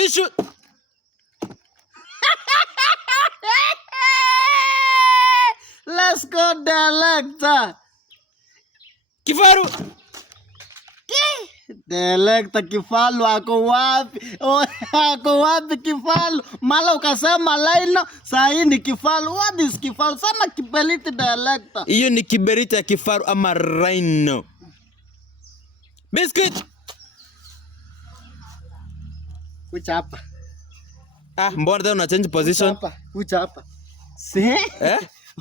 Tissue. Let's go director. Kifaru. Director Kifalu ako wapi? Ako wapi Kifalu? Mala ukasema Laino, saa hii ni Kifalu. What is Kifalu? Sema kiberiti director. Hiyo ni kiberiti ya kifaru ama rhino. Biscuit. Kucha hapa. Mbona tena una change position? Kucha hapa. Si?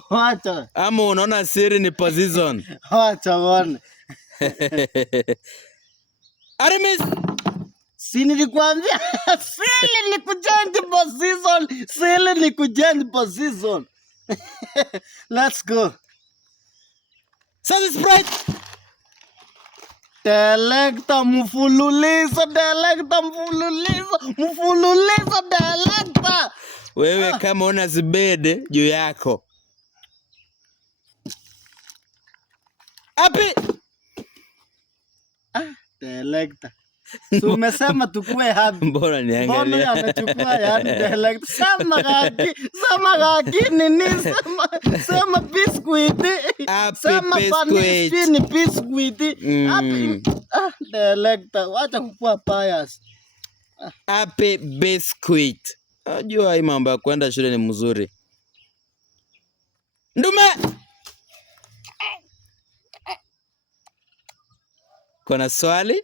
Wacha. Ama unaona siri ni position. Wacha bwana. Aramis. Si nilikwambia sili ni kuchange position. Sili ni kuchange position. Let's go. Sasa Sprite. Director mfululizo, director mfululizo director. Wewe kama una zibede juu yako. Api. Director. So umesema tukue happy. Mbona niangalia? Mbona amechukua yani director? Sema gaki nini? Sema biscuit. Sema biscuit. Ni biscuit. Happy. Director, wacha kukua bias. Happy biscuit. Unajua hii mambo ya kwenda shule ni mzuri. Ndume. Kuna swali?